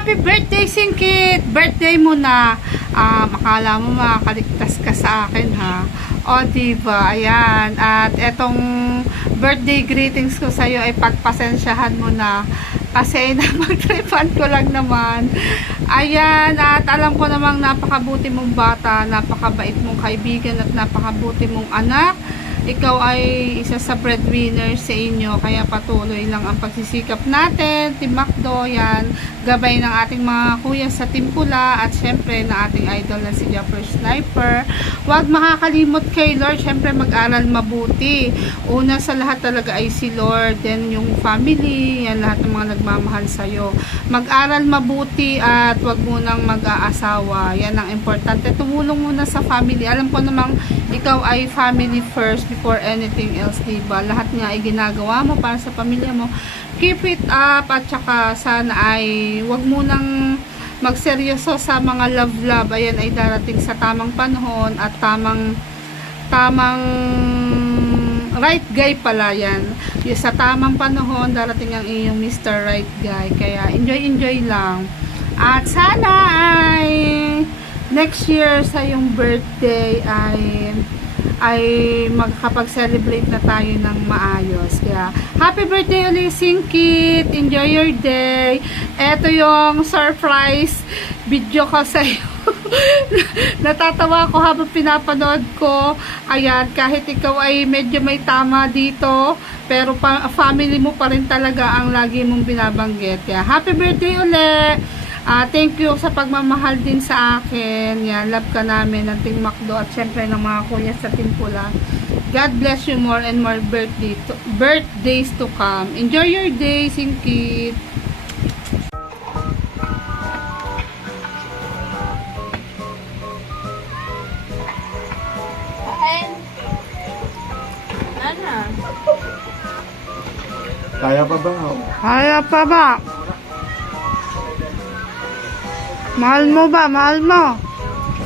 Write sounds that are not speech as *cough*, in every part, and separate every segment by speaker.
Speaker 1: happy birthday, Singkit! Birthday mo na. Um, akala mo makakaligtas ka sa akin, ha? O, diba? Ayan. At etong birthday greetings ko sa'yo ay pagpasensyahan mo na. Kasi *laughs* napag-tripan ko lang naman. Ayan. At alam ko namang napakabuti mong bata, napakabait mong kaibigan at napakabuti mong anak ikaw ay isa sa breadwinner sa inyo kaya patuloy lang ang pagsisikap natin Team Macdo yan gabay ng ating mga kuya sa Team Pula at syempre na ating idol na si Jumper Sniper. Huwag makakalimot kay Lord syempre mag-aral mabuti. Una sa lahat talaga ay si Lord then yung family yan lahat ng mga nagmamahal sa'yo. Mag-aral mabuti at huwag munang mag-aasawa. Yan ang importante. Tumulong muna sa family. Alam ko namang ikaw ay family first before anything else, diba? Lahat nga ay ginagawa mo para sa pamilya mo. Keep it up at saka sana ay wag mo nang magseryoso sa mga love-love. Ayan ay darating sa tamang panahon at tamang tamang right guy pala yan. Sa tamang panahon, darating ang iyong Mr. Right Guy. Kaya enjoy-enjoy lang. At sana ay next year sa yung birthday ay ay magkakapag-celebrate na tayo ng maayos. Kaya, happy birthday ulit, Singkit! Enjoy your day! Ito yung surprise video ko sa iyo. *laughs* Natatawa ako habang pinapanood ko. Ayan, kahit ikaw ay medyo may tama dito, pero pa, family mo pa rin talaga ang lagi mong binabanggit. Kaya, happy birthday ulit! Ah, thank you sa pagmamahal din sa akin. Yan, love ka namin ng Team Macdo at syempre ng mga kuya sa Team Pula. God bless you more and more birthday to, birthdays to come. Enjoy your day, Singkit.
Speaker 2: Kaya pa ba?
Speaker 1: Kaya pa ba? Mahal mo ba? Mahal mo?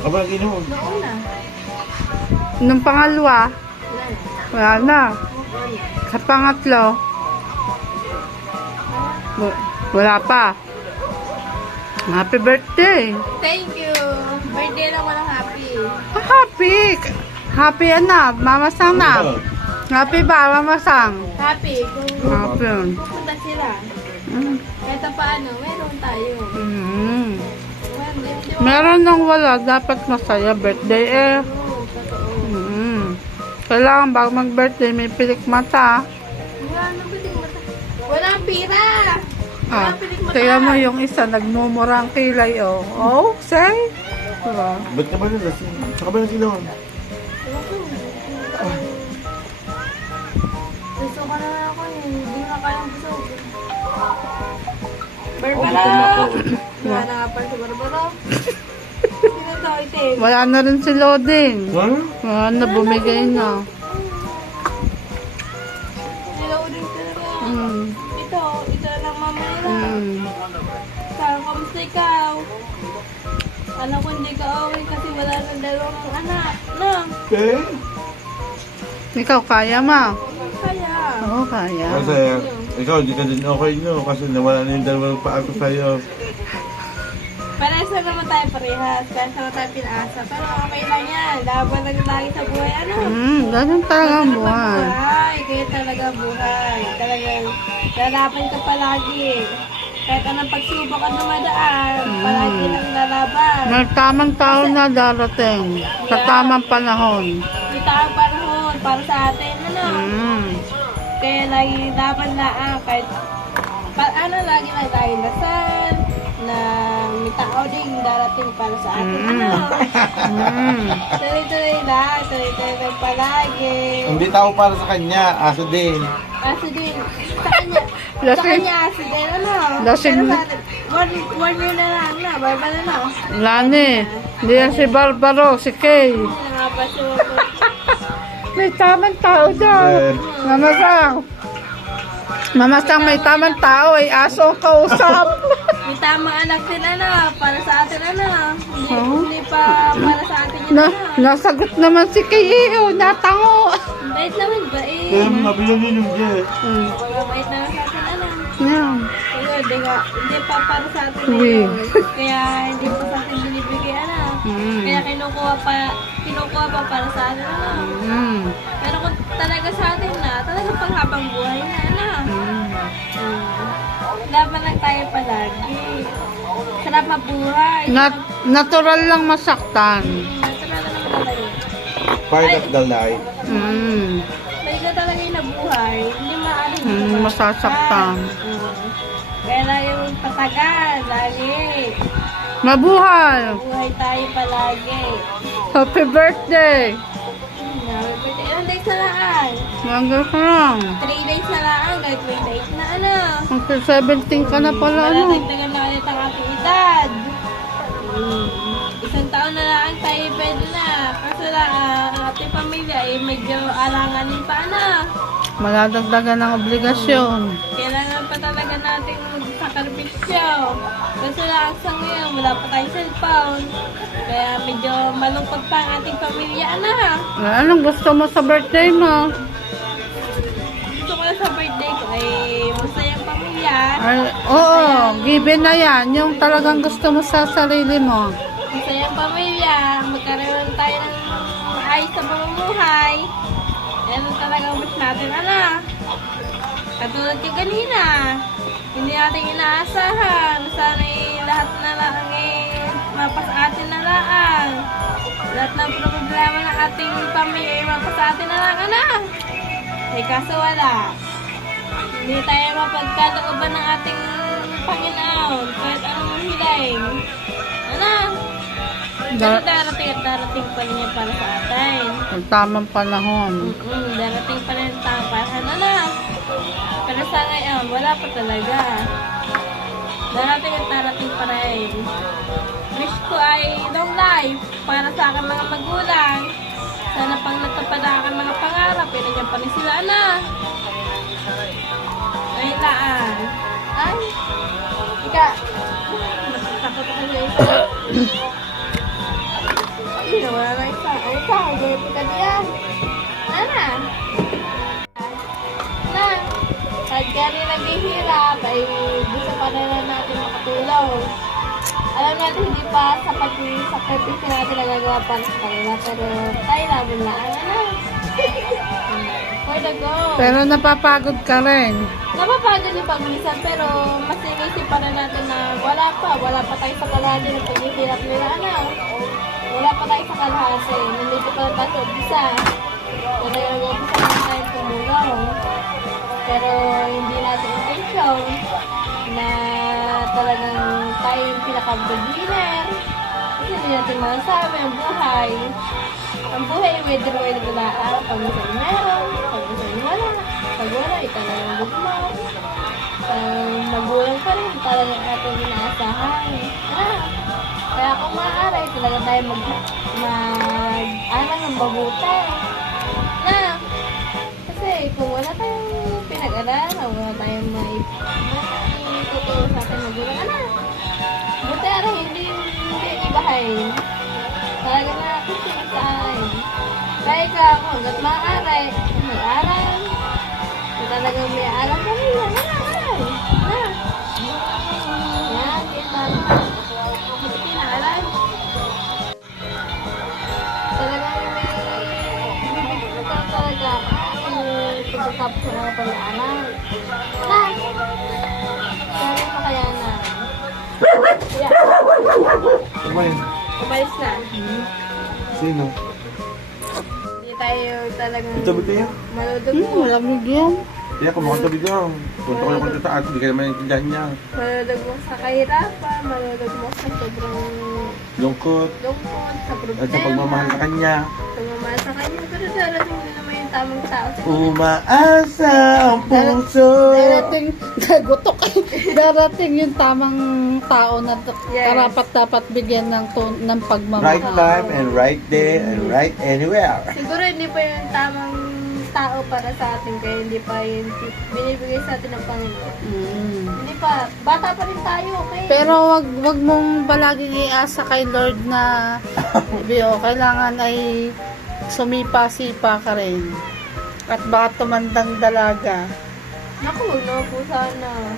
Speaker 2: Aba, ginuon.
Speaker 3: Noon na.
Speaker 1: Nung pangalawa, wala na. Sa pangatlo, wa- wala pa. Happy birthday!
Speaker 3: Thank you. Birthday lang walang happy.
Speaker 1: Ah, happy! Happy na, mama sang na. Happy ba, mama sang?
Speaker 3: Happy kung
Speaker 1: Happy.
Speaker 3: pupunta sila.
Speaker 1: Mm.
Speaker 3: Kahit pa paano, meron tayo.
Speaker 1: Mm.
Speaker 3: Ba?
Speaker 1: Meron nang wala, dapat masaya birthday eh. Mm. Kailangan bago mag-birthday, may pilik mata.
Speaker 3: Wala na piling mata. Walang pira.
Speaker 1: Ah, kaya mo yung isa, nagmumurang kilay, oh. Oh, say? Diba?
Speaker 2: Ba't ka ba nila? Saka ba na ginuon?
Speaker 3: Gusto ko na ako eh. Hindi na kayang busog.
Speaker 2: Oh, ako.
Speaker 3: Wala na nga pala si Barbara. Sino to, itim?
Speaker 1: Wala na rin si Loading.
Speaker 2: Ano?
Speaker 1: Wala na, bumigay na.
Speaker 3: Niloading talaga.
Speaker 1: Mm.
Speaker 3: Ito, ito na lang mama nila.
Speaker 1: Mm.
Speaker 3: Saan, kamusta ikaw? Alam ko hindi ka away kasi wala nang dalawang anak. No?
Speaker 2: Okay.
Speaker 1: Ikaw, kaya ma?
Speaker 3: Kaya.
Speaker 1: Oo, kaya.
Speaker 2: Kasi ikaw, di ka din okay no. Kasi nawala na yung dalawang paa ko sa'yo.
Speaker 3: Parehas na naman tayo parehas. Kaya naman tayo pinaasa. Pero okay lang yan. Laban lang lagi sa buhay. Ano?
Speaker 1: Mm, ganun talaga ang buhay.
Speaker 3: buhay. Kaya talaga buhay. Talagang lalaban ka palagi. Kahit anong pagsubok ka na madaan, palagi lang lalaban.
Speaker 1: May tamang tao na darating sa tamang panahon.
Speaker 3: May taong panahon para sa atin, ano?
Speaker 1: Mm.
Speaker 3: Kaya lagi laban na ah, kahit pa, ano lagi lang tayo dasal na may tao din darating para sa atin. Ano?
Speaker 1: Mm. *laughs*
Speaker 3: Tuloy-tuloy lang, tuloy-tuloy lang palagi.
Speaker 2: Hindi tao para sa kanya, aso din.
Speaker 3: Aso din. Sa kanya. Sa kanya aso din. Ano?
Speaker 1: Lasing.
Speaker 3: Pero sa atin, one, one year na lang na. Barbara na na.
Speaker 1: Lani, hindi yan si Barbaro, si Kay.
Speaker 3: Na. *laughs*
Speaker 1: May tamang tao daw.
Speaker 2: Eh,
Speaker 1: Mamasang. Mamasang may tamang tao ay aso ang kausap. *laughs*
Speaker 3: May tamang anak sila na. Para sa atin ano. Hindi,
Speaker 1: Oh.
Speaker 3: hindi pa para sa atin yun
Speaker 1: Na,
Speaker 3: ano.
Speaker 1: nasagot naman si oh, natango.
Speaker 3: Bait naman ba eh.
Speaker 2: kaya mga bilhin yung dyan.
Speaker 1: Mm.
Speaker 3: Bait naman sa atin ano.
Speaker 1: Yeah.
Speaker 3: Kaya hindi, nga, hindi pa para sa atin ngayon. Kaya hindi pa sa atin binibigay, ano.
Speaker 1: Mm.
Speaker 3: Kaya kinukuha pa, kinukuha pa para sa atin, ano.
Speaker 1: Mm.
Speaker 3: Pero kung talaga sa atin na, talaga panghabang buhay na, ano.
Speaker 1: Mm.
Speaker 3: Mm. Laban lang tayo palagi. Sarap mabuhay.
Speaker 1: Nat- natural lang masaktan.
Speaker 3: Mm, Sarap na naman talaga.
Speaker 2: Part of the life.
Speaker 1: Mm.
Speaker 3: May na talaga yung nabuhay. Hindi maaari
Speaker 1: Mm, masasaktan.
Speaker 3: Mm. Kaya lagi mong patagal, lagi.
Speaker 1: Mabuhay!
Speaker 3: Buhay tayo palagi.
Speaker 1: Happy birthday!
Speaker 3: Na lang?
Speaker 1: Mangga ka lang.
Speaker 3: 3 days na lang. Kahit 28 na ano.
Speaker 1: Kasi 17 ka na pala, ano?
Speaker 3: Malatagdagan na ulit ang ating edad. Isang taon na lang tayo pwede na. Kaso lang, ah, ang ating pamilya ay medyo alanganin pa na.
Speaker 1: Maladagdagan ng obligasyon.
Speaker 3: Kailangan pa talaga nating magsakripisyo. Kasi lang sa ngayon, wala pa tayong cellphone. Kaya medyo malungkot pa ang ating pamilya na.
Speaker 1: Anong gusto mo sa birthday mo?
Speaker 3: Gusto ko sa birthday ko ay masayang pamilya.
Speaker 1: Ay, oo, given na yan. Yung talagang gusto mo sa sarili mo.
Speaker 3: Masayang pamilya. Magkaroon tayo ng ayos sa pamumuhay. Yan ang talagang wish natin, ano. Katulad ka kanina. Hindi natin inaasahan. Sana eh, lahat na lang eh, mapas atin na lang. Lahat ng problema ng ating pamilya ay mapas atin na lang, ano. Eh, kaso wala. Hindi tayo mapagkalooban ng ating Panginoon. Kahit anong hiling. Ano? Pero
Speaker 1: Dar-
Speaker 3: darating at darating pa rin yan para sa atin.
Speaker 1: Ang tamang panahon.
Speaker 3: Mm-mm, darating pa sa ngayon, wala pa talaga. Darating at darating pa rin. Wish ko ay long life para sa aking mga magulang. Sana pang natupad ang mga pangarap, pinagyan pa rin sila na. Ay, laan. Ay, ika. Takot ako sa isa. Ay, wala na isa. Ay, isa. Pa ka diyan. Nana. Na. Kaya naghihirap, ay gusto pa na lang natin makatulong. Alam natin hindi pa sapat yung sakripisyo natin nagagawa para sa kanila, pero tayo laban lang. Ano? For the go.
Speaker 1: Pero napapagod ka rin.
Speaker 3: Napapagod yung paglisan, pero mas inisip pa rin natin na wala pa, wala pa tayo sa kalahati ng paghihirap nila, ano? Wala pa tayo sa kalahati, nandito pa lang tayo sa umpisa. Pero yung umpisa na tayong tumulong. Pero hindi natin intention na talagang tayo yung pinaka-breadwinner. Kasi hindi natin masasabi ang buhay. Ang buhay, weather-weather na ah, pag minsan meron, pag minsan wala. Pag wala, ito na yung gugma. Ang magulang pa rin, talagang ating inaasahan. Ah, kaya kung maaari, talaga tayo mag, mag-aral ng mabuti. Na, kung wala tayong pinag-aralan, wala tayong may, tuturo sa ating magulang, ano? Buti ara, hindi, hindi ibahay. Talaga na sa akin. Kaya ka ako, hanggat maaari, mag-aral. Talagang may aral ka rin, yan, aral. Na. Yan, yan, tama. Hindi kinaaral. Talagang pagkatapos sa mga pag-aaral. Na. Kaya pa kaya na. Yeah.
Speaker 2: Kumain.
Speaker 3: Umalis na.
Speaker 2: Sino?
Speaker 3: Hindi tayo talagang
Speaker 2: Tabi kayo?
Speaker 3: maludog
Speaker 1: Hmm,
Speaker 3: mo.
Speaker 1: malamig yun.
Speaker 2: Kaya kumakang tabi ka. Punta ko yung punta sa atin, hindi ka naman intindihan niya.
Speaker 3: Maludog mo sa kahirapan, maludog mo sa sobrang
Speaker 2: Lungkot.
Speaker 3: lungkot, sa problema.
Speaker 2: At sa pagmamahal sa kanya.
Speaker 3: Pagmamahal sa kanya. Pero darating yung tamang tao. sa
Speaker 2: Umaasa ang puso.
Speaker 1: Darating, *laughs* gutok Darating yung tamang tao na
Speaker 3: Yes.
Speaker 1: karapat dapat bigyan ng, to- ng pagmamahal.
Speaker 2: Right time and right day and right anywhere.
Speaker 3: Siguro hindi pa yung tamang tao para sa atin kaya hindi pa yung binibigay sa atin ng Panginoon.
Speaker 1: Mm.
Speaker 3: Hindi pa. Bata pa rin tayo, okay?
Speaker 1: Pero wag wag mong palaging iasa kay Lord na *laughs* Bio, kailangan ay sumipa-sipa ka rin. At baka tumandang dalaga.
Speaker 3: Naku, naman po sana.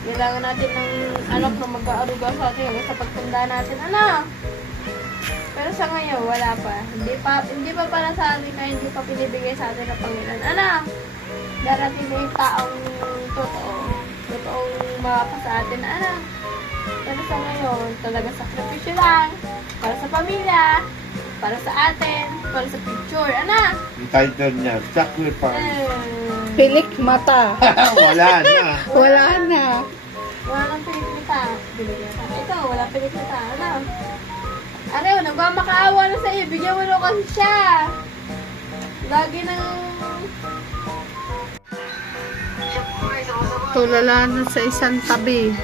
Speaker 3: Kailangan natin ng anak na mag-aaruga sa atin hanggang sa pagtanda natin, anak. Pero sa ngayon, wala pa. Hindi pa, hindi pa para sa atin kaya hindi pa pinibigay sa atin ng Panginoon. Anak, darating na yung taong totoo. Totoong makapa sa atin, anak. Pero sa ngayon, talaga sakripisyo lang. Para sa pamilya, para sa atin, para sa picture, anak.
Speaker 2: Yung title niya, sacrifice.
Speaker 3: Eh,
Speaker 1: Pilik mata. *laughs*
Speaker 2: Wala na.
Speaker 1: Wala na.
Speaker 3: wala nang pinikita. Ka. Ito, wala pinikita. Ano? Arew, nagmamakaawa na sa iyo. Bigyan mo lang kasi siya. Lagi nang...
Speaker 1: Tulala na sa isang tabi.